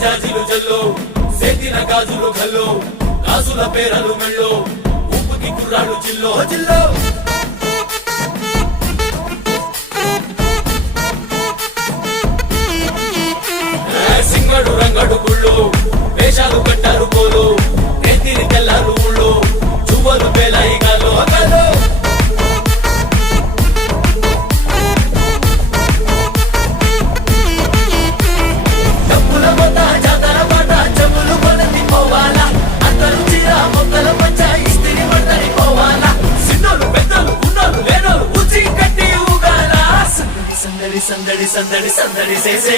జాజిలు జల్లో సేతిన గాజులు గల్లో గాజుల పేరలు మెళ్ళో ఊపుకి కుర్రాడు జిల్లో జిల్లో సింగడు రంగడు గుళ్ళు వేషాలు కట్టారు పోలు నెత్తిని తెల్లారు ఊళ్ళు చువ్వలు పేలాయి గాలో గాలో డబ్బుల మొత్త జాతర పాట చెవులు కొనది పోవాలా అందరూ చీర మొక్కల పంచ ఇస్తిరి పడతని పోవాలా సిన్నోలు పెద్దలు ఉన్నోలు లేనోలు ఉచి కట్టి ఊగాల సందడి సందడి సందడి సందడి సందడి చేసే